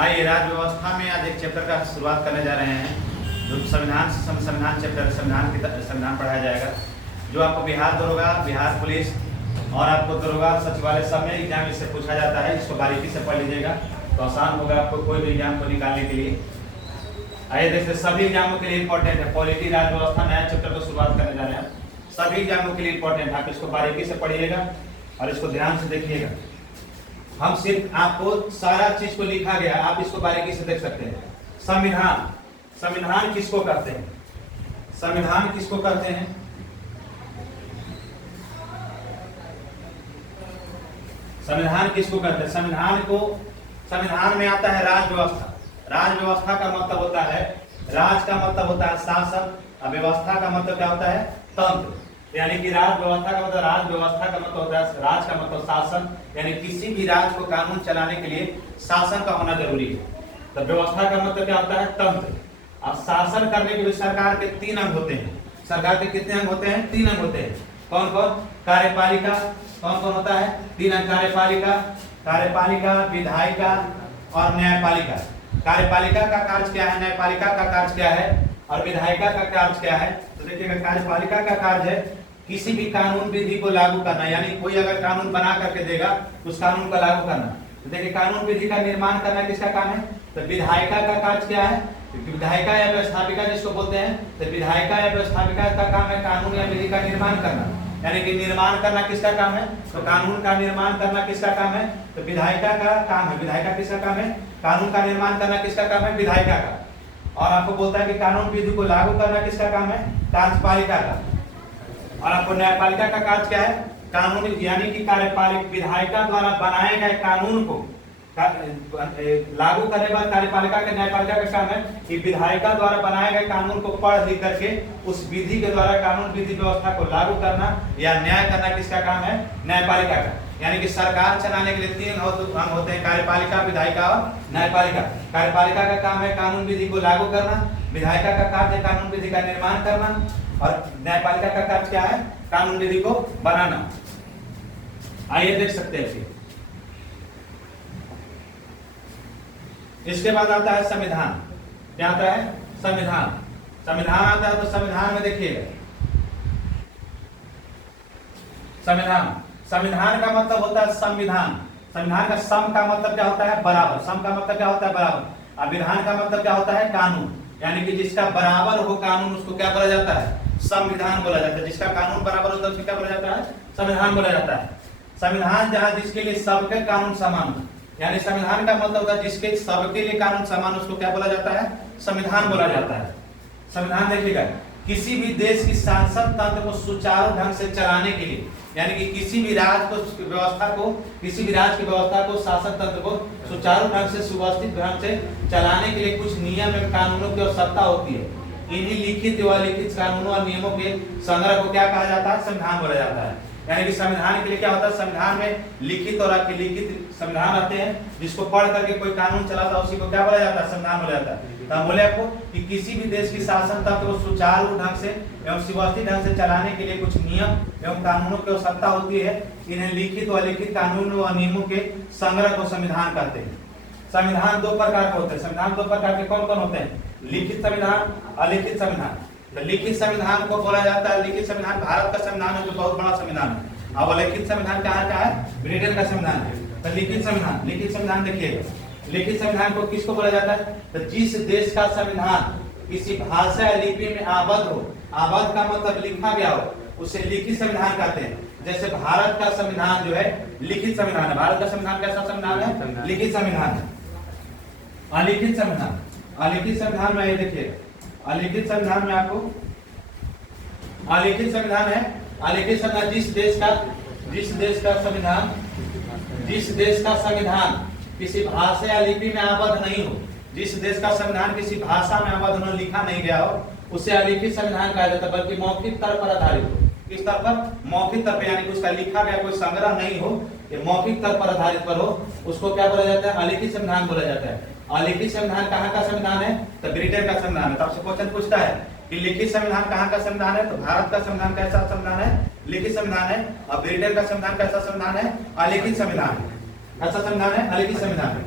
आइए राज्य व्यवस्था में आज एक चैप्टर का शुरुआत करने जा रहे हैं जो संविधान चैप्टर संविधान पढ़ाया जाएगा, जो आपको बिहार दरोगा, बिहार पुलिस और आपको दरोगा सचिवालय सब में एग्जाम इससे पूछा जाता है। इसको बारीकी से पढ़ लीजिएगा तो आसान होगा आपको कोई भी एग्जाम को निकालने के लिए। आइए देखते सभी एग्जामों के लिए इंपॉर्टेंट है। पॉलिटी राज्य व्यवस्था नया चैप्टर को शुरुआत करने जा रहे हैं, सभी एग्जामों के लिए इंपॉर्टेंट है। आप इसको बारीकी से पढ़िएगा और इसको ध्यान से देखिएगा। हम सिर्फ आपको सारा चीज को लिखा गया, आप इसको बारीकी से देख सकते हैं। संविधान किसको कहते हैं? संविधान किसको कहते हैं? संविधान किसको कहते हैं? संविधान में आता है राज्य व्यवस्था। राज्य व्यवस्था का मतलब होता है, राज का मतलब होता है शासन और व्यवस्था का मतलब क्या होता है? तंत्र। यानी कि राज व्यवस्था का मतलब होता है, राज का मतलब शासन, यानी किसी भी राज्य को कानून चलाने के लिए शासन का होना जरूरी है। तो व्यवस्था का मतलब क्या होता है? तंत्र। और शासन करने के लिए सरकार के 3 अंग होते हैं। सरकार के कितने अंग होते हैं? 3 अंग होते हैं। कौन कौन? कार्यपालिका, कौन कौन होता है? 3 अंग। कार्यपालिका, विधायिका और न्यायपालिका। कार्यपालिका का कार्य क्या है, न्यायपालिका का कार्य क्या है और विधायिका का कार्य क्या है? तो देखिएगा, कार्यपालिका का कार्य है किसी भी कानून विधि को लागू करना, यानी कोई अगर कानून बना करके देगा उस कानून को लागू करना। तो देखिए, कानून विधि का निर्माण करना किसका काम है? तो विधायिका का कार्य क्या है? विधायिका या व्यवस्थापिका जिसको बोलते हैं, तो विधायिका या व्यवस्थापिका का काम है कानून या विधि का निर्माण करना। यानी कि निर्माण करना किसका काम है? तो कानून का निर्माण करना किसका काम है? तो विधायिका का काम है। विधायिका किसका काम है? कानून का निर्माण करना किसका काम है? विधायिका का। और आपको बोलता है कि कानून विधि को लागू करना किसका काम है? कार्यपालिका का। और आपको न्यायपालिका का कार्य क्या है? कानून यानी कि कार्यपालिका विधायिका द्वारा बनाए गए कानून को लागू करने के बाद कार्यपालिका का न्यायपालिका का काम है कि विधायिका द्वारा बनाए गए कानून को पढ़ लिख करके उस विधि के द्वारा कानून विधि व्यवस्था को लागू करना या न्याय करना किसका काम है? न्यायपालिका का। यानी कि सरकार चलाने के लिए 3 अंग होते हैं, कार्यपालिका, विधायिका और न्यायपालिका। कार्यपालिका का काम है कानून विधि को लागू करना, विधायिका का कार्य है कानून विधि का निर्माण करना और न्यायपालिका का कार्य क्या है? कानून विधि को बनाना। आइए देख सकते हैं। इसके बाद आता है संविधान। क्या आता है? संविधान आता है। तो संविधान में देखिएगा, संविधान का मतलब होता है संविधान का सम का मतलब क्या होता है? बराबर। सम का मतलब क्या होता है? बराबर। और विधान का मतलब क्या होता है? कानून। यानी कि जिसका बराबर हो कानून उसको क्या बोला जाता है? संविधान बोला जाता है। जिसका कानून बराबर होता है उसको क्या बोला जाता है? संविधान बोला जाता है। संविधान जहां जिसके लिए सबके कानून समान, यानी संविधान का मतलब होता है जिसके सबके लिए कानून समान, उसको क्या बोला जाता है? संविधान बोला जाता है। संविधान देखिएगा, किसी भी देश की शासन तंत्र को सुचारू ढंग से चलाने के लिए, यानी कि किसी भी राज्य की व्यवस्था को शासन तंत्र को सुचारू ढंग से सुव्यवस्थित ढंग से चलाने के लिए कुछ नियम एवं कानूनों की आवश्यकता होती है। इन्हीं लिखित व अलिखित कानूनों और नियमों के संग्रह को क्या कहा जाता है? संविधान बोला जाता है। यानी कि संविधान के लिए क्या होता है? संविधान में लिखित और अलिखित संविधान आते हैं, जिसको पढ़ करके कोई कानून चलाता है उसी को क्या बोला जाता है? संविधान बोला जाता है। तो हम बोले आपको कि किसी भी देश की शासन तंत्र को सुचारू ढंग से एवं सुव्यवस्थित ढंग से चलाने के लिए कुछ नियम एवं कानूनों की आवश्यकता होती है। इन्हें लिखित व अलिखित कानूनों और नियमों के संग्रह को संविधान कहते हैं। संविधान 2 प्रकार के होते हैं। संविधान 2 प्रकार के कौन कौन होते हैं? लिखित संविधान, अलिखित संविधान। तो लिखित संविधान को बोला जाता है, लिखित संविधान भारत का संविधान है जो बहुत बड़ा संविधान है। और अलिखित संविधान कहाँ का है? ब्रिटेन का संविधान है। तो लिखित संविधान देखिएगा, लिखित संविधान को किसको बोला जाता है? तो जिस देश का संविधान किसी भाषा या लिपि में आबद्ध हो, आबद्ध का मतलब लिखा गया हो, उसे लिखित संविधान कहते हैं। जैसे भारत का संविधान जो है लिखित संविधान है। भारत का संविधान कैसा संविधान है? लिखित संविधान है। अलिखित संविधान में ये देखिए, अलिखित संविधान में आपको अलिखित संविधान है। अलिखित संविधान जिस देश का संविधान किसी भाषा या लिपि में आबद्ध नहीं हो, जिस देश का संविधान किसी भाषा में आबद्ध न लिखा नहीं गया हो, उसे अलिखित संविधान कहा जाता है, बल्कि मौखिक स्तर पर आधारित हो। किस स्तर पर? मौखिक स्तर पर, यानी कि उसका लिखा गया कोई संग्रह नहीं हो, ये मौखिक स्तर पर आधारित पर हो, उसको क्या बोला जाता है? अलिखित संविधान बोला जाता है। अलिखित संविधान कहाँ का संविधान है? तो ब्रिटेन का संविधान है। तो आपसे क्वेश्चन पूछता है कि लिखित संविधान कहाँ का संविधान है? तो भारत का संविधान कैसा संविधान है? लिखित संविधान है। और ब्रिटेन का संविधान कैसा संविधान है? अलिखित संविधान है। कैसा संविधान है? अलिखित संविधान है।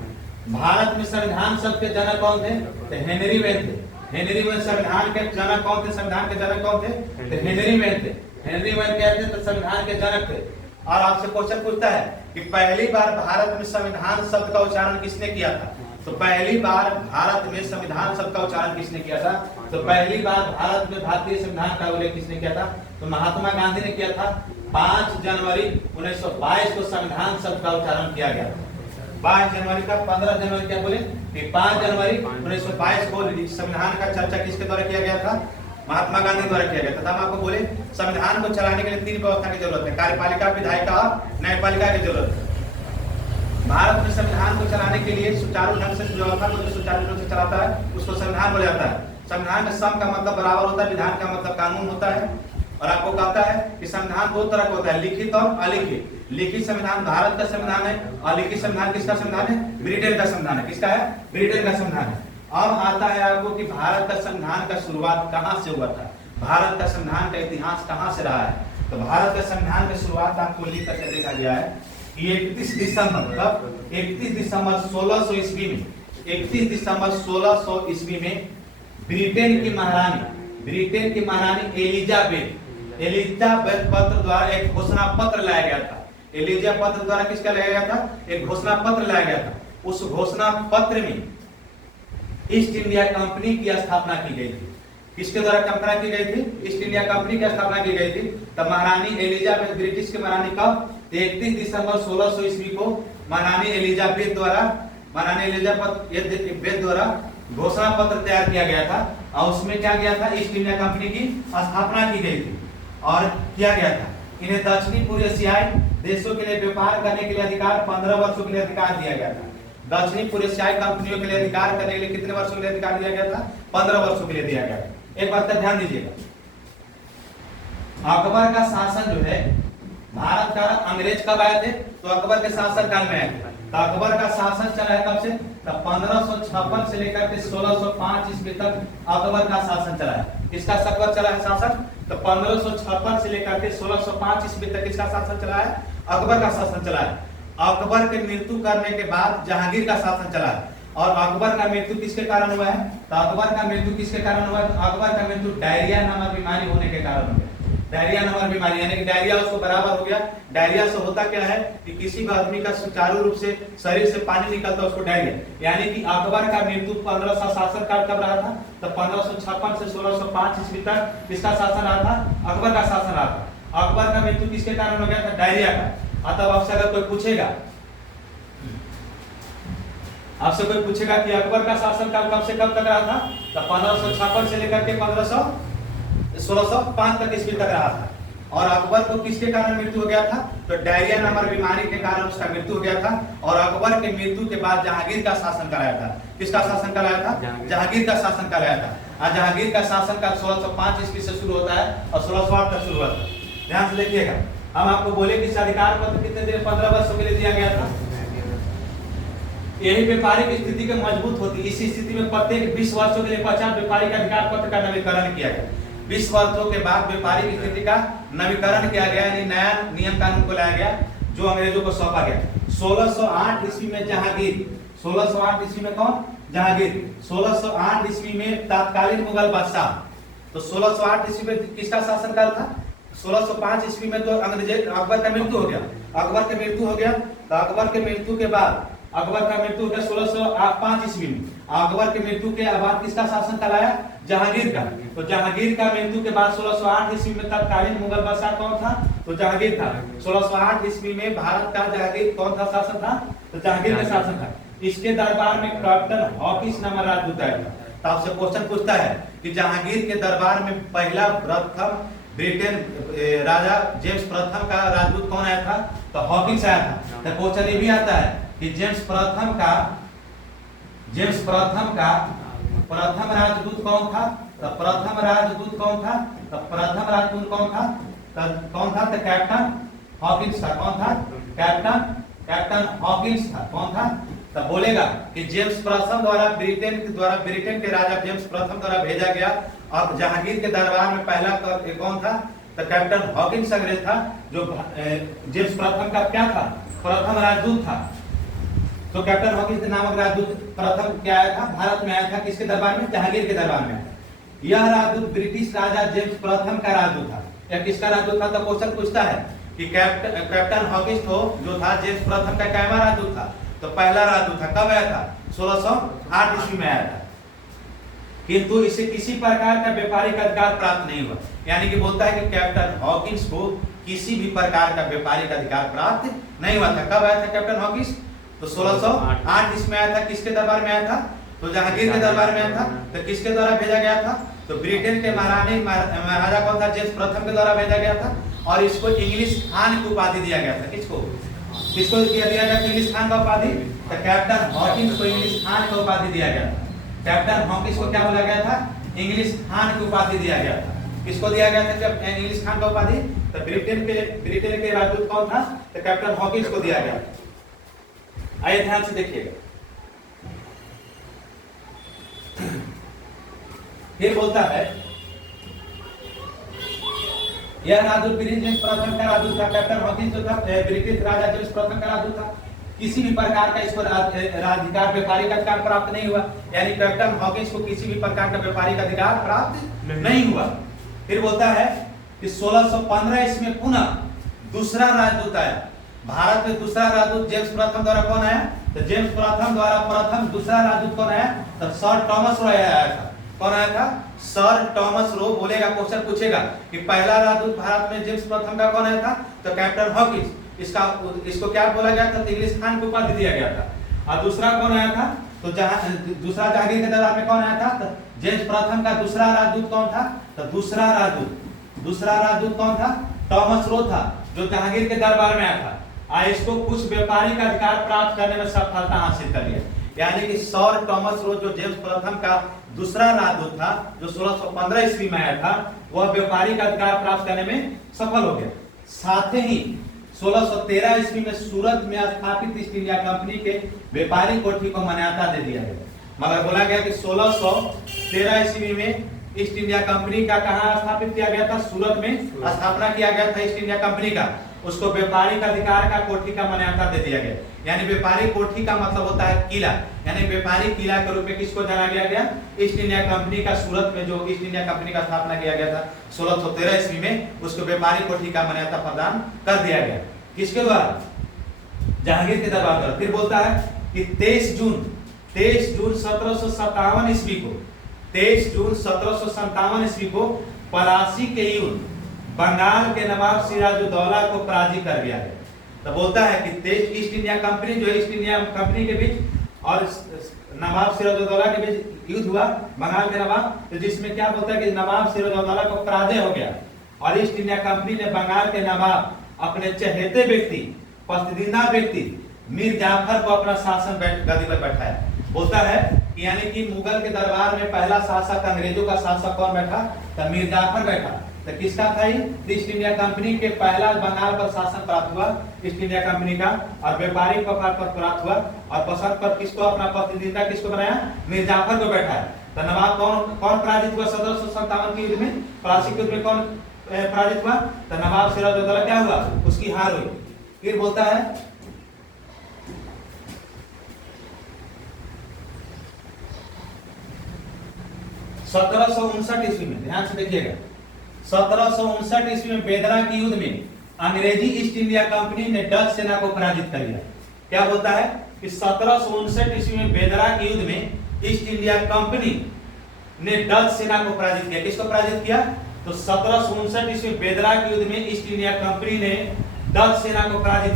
भारत में संविधान शब्द के जनक कौन थे? तो हेनरी वेन थे। हेनरी वेन संविधान के जनक कौन थे? संविधान के जनक कौन थे? तो हेनरी वेन थे। हेनरी वेन क्या थे? तो संविधान के जनक थे। और आपसे क्वेश्चन पूछता है कि पहली बार भारत में संविधान शब्द का उच्चारण किसने किया था? तो पहली बार भारत में संविधान शब्द का उच्चारण किसने किया था? तो पहली बार भारत में भारतीय संविधान का उल्लेख किसने किया था? तो महात्मा गांधी ने किया था। 5 जनवरी 1922 को संविधान शब्द का उच्चारण किया गया। 22 जनवरी का 15 जनवरी क्या बोले कि 5 जनवरी 1922 को संविधान का चर्चा किसके द्वारा किया गया था? महात्मा गांधी द्वारा किया गया था। हम आपको बोले संविधान को चलाने के लिए 3 व्यवस्था की जरूरत है, कार्यपालिका, विधायिका और न्यायपालिका की जरूरत है। भारत में संविधान को चलाने के लिए सुचारू ढंग से व्यवस्था को जो सुचारू ढंग से चलाता है उसको संविधान बोला जाता है। संविधान में सम का मतलब बराबर होता है, विधान का मतलब कानून होता है। और आपको कहता है कि संविधान 2 तरह का होता है, लिखित और अलिखित। लिखित संविधान भारत का संविधान है, और लिखित संविधान किसका संविधान है? ब्रिटेन का संविधान है। किसका है? ब्रिटेन का संविधान है। अब आता है आपको कि भारत का संविधान का शुरुआत कहां से हुआ था, भारत का संविधान का इतिहास कहां से रहा है। तो भारत का संविधान की शुरुआत आपको लिख करके देखा गया है कि 31 दिसंबर 1600 ईस्वी में, 31 दिसंबर 1600 ईस्वी में ब्रिटेन की महारानी एलिजाबेथ पत्र द्वारा एक घोषणा पत्र लाया गया था। एलिजाबेथ पत्र द्वारा किसका लाया गया था? एक घोषणा पत्र लाया गया था। उस घोषणा पत्र में ईस्ट इंडिया कंपनी की स्थापना की गई थी। किसके द्वारा स्थापना की गई थी? ईस्ट इंडिया कंपनी की स्थापना की गई थी। तब महारानी एलिजाबेथ ब्रिटिश की महारानी कब? 31 दिसंबर 1600 ईस्वी को महारानी एलिजाबेथ द्वारा घोषणा पत्र तैयार किया गया था। और उसमें क्या गया था? ईस्ट इंडिया कंपनी की स्थापना की गई थी। और किया गया था इन्हें दक्षिणी पूर्व एशियाई देशों के लिए व्यापार करने के लिए अधिकार 15 वर्षों के लिए अधिकार दिया गया था। दक्षिणी पूर्व एशियाई कंपनियों के लिए अधिकार करने के लिए कितने वर्षों के लिए अधिकार दिया गया था? 15 वर्षों के लिए दिया गया था। एक बात का ध्यान दीजिएगा, अकबर का शासन जो है भारत का, अंग्रेज कब आए थे? तो अकबर के शासन काल में आए थे। तो अकबर का शासन चला है कब से? तो 1556 से लेकर के 1605 ईस्वी तक अकबर का शासन चला है। किसका अकबर चला है शासन? तो 1556 से लेकर के 1605 ईस्वी तक किसका शासन चला है? अकबर का शासन चला है। अकबर के मृत्यु करने के बाद जहांगीर का शासन चला है। और अकबर का मृत्यु किसके कारण हुआ है? तो अकबर का मृत्यु किसके कारण हुआ है? तो अकबर का मृत्यु डायरिया नामक बीमारी होने के कारण हुआ। डायरिया नामक बीमारी यानी कि डायरिया उसको बराबर हो गया। डायरिया से होता क्या है कि किसी भी आदमी का सुचारू रूप से शरीर से पानी निकलता है, उसको डायरिया। यानी कि अकबर का मृत्यु 1500 शासन काल कब रहा था? तो 1556 से 1605 ईस्वी तक किसका शासन रहा था? अकबर का शासन रहा था। अकबर का मृत्यु किसके कारण हो गया था? डायरिया का। तब आपसे अगर कोई पूछेगा, आपसे कोई पूछेगा कि अकबर का शासन काल कब से कब तक रहा था? तो 1556 से लेकर के 1605 तक ईस्वी तक रहा था। और अकबर को किसके कारण मृत्यु हो गया था? तो डायरिया नामक बीमारी के कारण उसका मृत्यु हो गया था। और अकबर के मृत्यु के बाद जहांगीर का शासन कराया था। किसका शासन कराया था? जहांगीर का शासन कराया था। और जहांगीर का शासन का 1605 ईस्वी से शुरू होता है और 1608 तक शुरू होता है। ध्यान से देखिएगा, हम आपको बोले कि अधिकार पत्र कितने देर 15 वर्षों के लिए दिया गया था। यही व्यापारिक स्थिति के मजबूत होती। इसी स्थिति में प्रत्येक 20 वर्षों के लिए 50 व्यापारिक अधिकार पत्र का नवीकरण किया गया। 20 वर्षों के बाद व्यापारिक स्थिति का नवीकरण किया गया, यानी नया नियम कानून को लाया गया जो अंग्रेजों को सौंपा गया। 1608 ईस्वी में जहांगीर, 1608 ईस्वी में कौन? जहांगीर। 1608 ईस्वी में तत्कालीन मुगल बादशाह। तो 1608 ईस्वी में किसका शासनकाल था? 1605 ईस्वी में तो अंग्रेज अकबर का मृत्यु हो गया। अकबर का मृत्यु हो गया तो अकबर के मृत्यु के बाद, अकबर का मृत्यु हो गया 1605 ईस्वी में। अकबर के मृत्यु के बाद किसका शासन काल आया? जहांगीर का। तो जहांगीर का मृत्यु के बाद 1608 ईस्वी में तत्कालीन मुगल बादशाह कौन था? तो जहांगीर था। 1608 ईस्वी में भारत का जहांगीर कौन था शासन था? तो जहांगीर का शासन था। इसके दरबार में कैप्टन हॉकिंस नामक राजदूत आया था। तो आपसे क्वेश्चन पूछता है कि जहांगीर के दरबार में पहला प्रथम ब्रिटेन राजा जेम्स प्रथम का राजदूत कौन आया था? तो हॉकिंस आया था। तो क्वेश्चन ये भी आता है कि जेम्स प्रथम का प्रथम राजदूत कौन था? तो प्रथम राजदूत कौन था? तो प्रथम राजदूत कौन था? तो कैप्टन हॉकिंस था। कौन था? कैप्टन हॉकिंस था। कौन था? तो बोलेगा कि जेम्स प्रथम द्वारा ब्रिटेन के राजा जेम्स प्रथम द्वारा भेजा गया। और जहांगीर के दरबार में पहला कौन था? तो कैप्टन हॉकिंस अंग्रेज था, जो जेम्स प्रथम का क्या था? प्रथम राजदूत था। तो कैप्टन हॉकिंस नामक राजदूत प्रथम क्या आया था, भारत में आया था। किसके दरबार में? जहांगीर के दरबार में आया था। यह राजदूत ब्रिटिश राजा जेम्स प्रथम का राजदूत था। या किसका राजदूत था? तो क्वेश्चन पूछता है कि कैप्टन हॉकिंस तो जो था जेम्स प्रथम का क्या राजदूत था? तो पहला राजदूत था। कब आया था? 1608 ईस्वी में आया था। किंतु इसे किसी प्रकार का व्यापारिक अधिकार प्राप्त नहीं हुआ। यानी कि बोलता है कि कैप्टन हॉकिंस को किसी भी प्रकार का व्यापारिक अधिकार प्राप्त नहीं हुआ था। कब आया था कैप्टन हॉकिंस? तो 1608 ईस्वी में आया था। किसके दरबार में आया था? तो जहांगीर के दरबार में आया था। तो किसके द्वारा भेजा गया था? तो ब्रिटेन के महाराजा कौन था? जेम्स प्रथम के द्वारा भेजा गया था। और इसको इंग्लिश खान की उपाधि दिया गया था। किसको दिया गया था इंग्लिश खान का उपाधि? तो कैप्टन हॉकिंस को इंग्लिश खान का उपाधि दिया गया था। कैप्टन हॉकिंस को क्या बोला गया था? इंग्लिश खान की उपाधि दिया गया था। किसको दिया गया था जब इंग्लिश खान का उपाधि? तो ब्रिटेन के राजदूत कौन था? तो कैप्टन हॉकिंस को दिया गया। आइए ध्यान से देखिएगा। फिर बोलता है यह राजदूत ब्रिटिश प्रथम का राजदूत था। कैप्टन हॉकिंस जो था ब्रिटिश राजा जेम्स प्रथम का राजदूत था। किसी भी प्रकार का इसको राजधिकार व्यापारिक अधिकार प्राप्त नहीं हुआ। यानी कैप्टन हॉकिंस को किसी भी प्रकार का व्यापारिक अधिकार प्राप्त नहीं हुआ। फिर बोलता है कि 1615 इसमें पुनः दूसरा राजदूत आया। भारत में दूसरा राजदूत जेम्स प्रथम द्वारा कौन आया? तो जेम्स प्रथम द्वारा प्रथम दूसरा राजदूत कौन आया? तो सर टॉमस रो आया था। कौन आया था? Sir Thomas Roe. बोलेगा, क्वेश्चन पूछेगा कि पहला राजदूत भारत में जेम्स प्रथम का कौन आया था? तो कैप्टन हॉकिंस। इसको क्या बोला गया था? तो इंग्लिश खान को उपाधि दिया गया था। और दूसरा कौन आया था? तो दूसरा जहांगीर के दरबार में कौन आया था? तो जेम्स प्रथम का दूसरा राजदूत कौन था? तो दूसरा राजदूत कौन था? टॉमस रो था, जो जहांगीर के दरबार में आया था। इसको कुछ व्यापारिक अधिकार प्राप्त करने में सफलता हासिल कर लिया। यानी कि सर टॉमस रो जो जेम्स प्रथम का दूसरा राजदूत था, जो 1615 ईस्वी में आया था, वह व्यापारिक अधिकार प्राप्त करने में सफल हो गया। साथ ही 1613 ईस्वी में सूरत में स्थापित ईस्ट इंडिया कंपनी के व्यापारिक कोठी को मान्यता दे दिया गया। मगर बोला गया कि 1613 ईस्वी में ईस्ट इंडिया कंपनी का कहां स्थापित किया गया था? सूरत में स्थापना किया गया था ईस्ट इंडिया कंपनी का। उसको व्यापारिक अधिकार का कोठी का मान्यता दे दिया गया। यानी व्यापारिक कोठी का मतलब होता है किला। यानी व्यापारिक किला के रूप में किसको जाना गया? ईस्ट इंडिया कंपनी का। सूरत में जो ईस्ट इंडिया कंपनी का स्थापना किया गया था 1613 ईस्वी में, उसको व्यापारिक कोठी का मान्यता प्रदान कर दिया गया। किसके द्वारा? जहांगीर के दरबार द्वारा। फिर बोलता है कि 23 जून 1757 ईस्वी को 23 जून 1757 ईस्वी को पलासी के युद्ध बंगाल के नवाब सिराजुद्दौला को पराजित कर दिया गया। तो बोलता है कि ईस्ट इंडिया कंपनी जो ईस्ट इंडिया कंपनी के बीच और नवाब सिराजुद्दौला के बीच युद्ध हुआ, बंगाल के नवाब, तो जिसमें क्या बोलता है कि नवाब सिराजुद्दौला को पराजय हो गया और ईस्ट इंडिया कंपनी ने बंगाल के नवाब अपने चहेते व्यक्ति, पसंदीदा व्यक्ति मीर जाफर को अपना शासन गद्दी पर बैठाया। बोलता है कि यानी कि मुगल के दरबार में पहला शासक, अंग्रेजों का शासक कौन बैठा? तो मीर जाफर बैठा। तो किसका था? ईस्ट इंडिया कंपनी के पहला बंगाल पर शासन प्राप्त हुआ ईस्ट इंडिया कंपनी का, और व्यापारिक व्यापार पर प्राप्त हुआ, और पसंद पर किसको अपना पसंदीदा किसको बनाया? मीर जाफर को बैठाया। तो नवाब कौन पराजित हुआ 1757 के युद्ध में? पलासी के युद्ध में कौन पराजित हुआ? तो नवाब सिराजुद्दौला क्या हुआ? उसकी हार हुई। फिर बोलता है 1759 ईस्वी में, ध्यान से देखिएगा, 1759 ईस्वी में बेदरा के युद्ध में अंग्रेजी ईस्ट इंडिया कंपनी ने डच सेना को पराजित कर दिया। क्या बोलता है कि 1759 ईस्वी में बेदरा के युद्ध में ईस्ट इंडिया कंपनी ने डच सेना को पराजित किया। किसको पराजित किया? तो 1759 ईस्वी में बेदरा के युद्ध में ईस्ट इंडिया कंपनी ने डच सेना को पराजित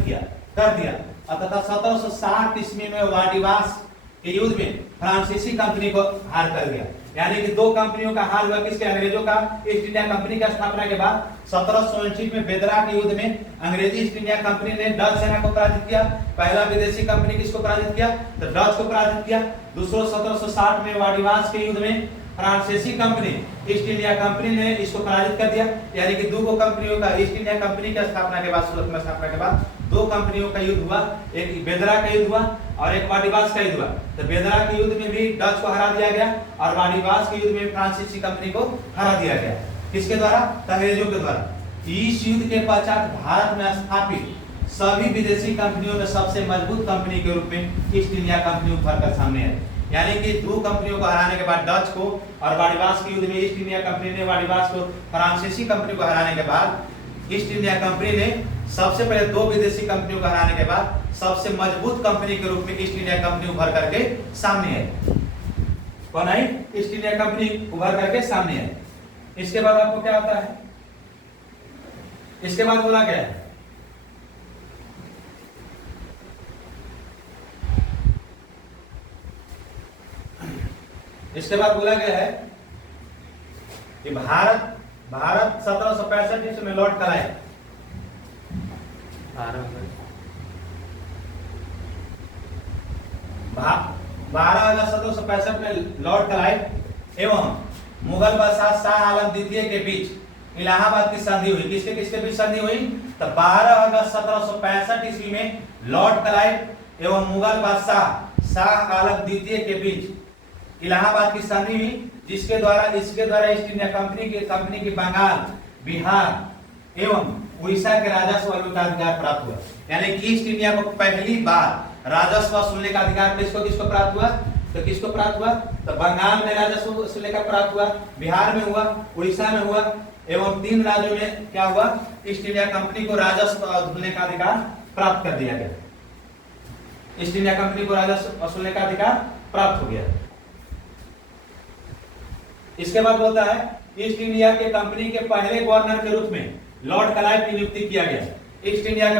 कर दिया। तथा 1760 ईस्वी में वाडिवास के युद्ध में फ्रांसीसी कंपनी को हार कर गया। यानी कि दो कंपनियों का हार हुआ। किसके? अंग्रेजों का। ईस्ट इंडिया कंपनी की स्थापना के बाद 1759 में बेदरा के युद्ध में अंग्रेजी ईस्ट इंडिया कंपनी ने डच सेना को पराजित किया। पहला विदेशी कंपनी किसको पराजित किया? तो डच को पराजित किया। दूसरा 1760 में वाडिवास के युद्ध में फ्रांसीसी कंपनी ईस्ट इंडिया कंपनी ने इसको पराजित कर दिया। यानी कि दो कंपनियों का ईस्ट इंडिया कंपनी की स्थापना के बाद, सूरत में स्थापना के बाद दो कंपनियों का युद्ध हुआ। एक बेदरा का युद्ध हुआ और एक वाडिवास का युद्ध हुआ। तो बेदरा के युद्ध में भी डच को हरा दिया गया और वाडिवास के युद्ध में फ्रांसीसी कंपनी को हरा दिया गया। किसके द्वारा? अंग्रेजों के द्वारा। इस युद्ध के पश्चात भारत में स्थापित सभी विदेशी कंपनियों में सबसे मजबूत कंपनी के रूप में ईस्ट इंडिया कंपनी उभर कर सामने आई। यानी कि दो कंपनियों को हराने के बाद डच को और वाडिवास के युद्ध में ईस्ट इंडिया कंपनी ने वाडिवास को फ्रांसीसी कंपनी को हराने के बाद ईस्ट इंडिया कंपनी ने सबसे पहले दो विदेशी कंपनियों को हराने के बाद सबसे मजबूत कंपनी के रूप में ईस्ट इंडिया कंपनी उभर करके सामने आई। कौन आई? ईस्ट इंडिया कंपनी उभर करके सामने आई। इसके बाद आपको क्या आता है? इसके बाद बोला गया है इसके बाद बोला गया है कि भारत 1765 ईस्वी में लॉर्ड क्लाइव 12/1765 में लॉर्ड क्लाइव एवं मुगल बादशाह शाह आलम द्वितीय के बीच इलाहाबाद की संधि हुई। किसके किसके बीच संधि हुई? तो 12 अगस्त 1765 ईस्वी में लॉर्ड क्लाइव एवं मुगल बादशाह शाह आलम द्वितीय के बीच इलाहाबाद की संधि हुई, इसके द्वारा ईस्ट इंडिया कंपनी की बंगाल, बिहार एवं उड़ीसा के राजस्व का अधिकार प्राप्त हुआ। यानी कि ईस्ट इंडिया को पहली बार राजस्व वसूलने का अधिकार किसको प्राप्त हुआ? तो किसको प्राप्त हुआ? तो बंगाल में राजस्व वसूलने का प्राप्त हुआ, बिहार में हुआ, उड़ीसा में हुआ एवं 3 राज्यों में क्या हुआ? ईस्ट इंडिया कंपनी को राजस्व वसूलने का अधिकार प्राप्त कर दिया गया। ईस्ट इंडिया कंपनी को राजस्व वसूलने का अधिकार प्राप्त हो गया। इसके बाद बोलता है ईस्ट इंडिया के कंपनी के पहले गवर्नर के रूप में लॉर्ड क्लाइव की नियुक्ति किया गया। ईस्ट इंडिया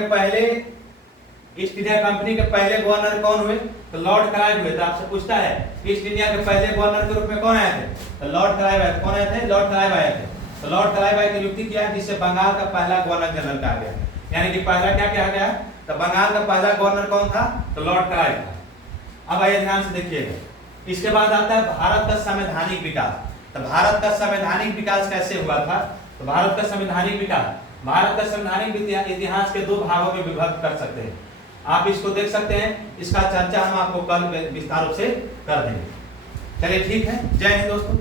कंपनी के पहले गवर्नर कौन हुए? तो लॉर्ड क्लाइव हुए। तो आपसे पूछता है ईस्ट इंडिया के पहले गवर्नर के रूप में कौन आए थे? तो लॉर्ड क्लाइव आए थे। कौन आए थे? लॉर्ड क्लाइव आए थे। तो लॉर्ड क्लाइव की नियुक्ति किया, जिससे बंगाल का पहला गवर्नर जनरल कहा गया। यानी कि पहला क्या कहा गया? तो बंगाल का पहला गवर्नर कौन था? तो लॉर्ड क्लाइव था। अब आइए ध्यान से देखिएगा। इसके बाद आता है भारत का संवैधानिक विकास। तो भारत का संवैधानिक विकास कैसे हुआ था? तो भारत का संवैधानिक इतिहास के 2 भागों में विभक्त कर सकते हैं। आप इसको देख सकते हैं, इसका चर्चा हम आपको कल विस्तार से कर देंगे। चलिए ठीक है, जय हिंद दोस्तों।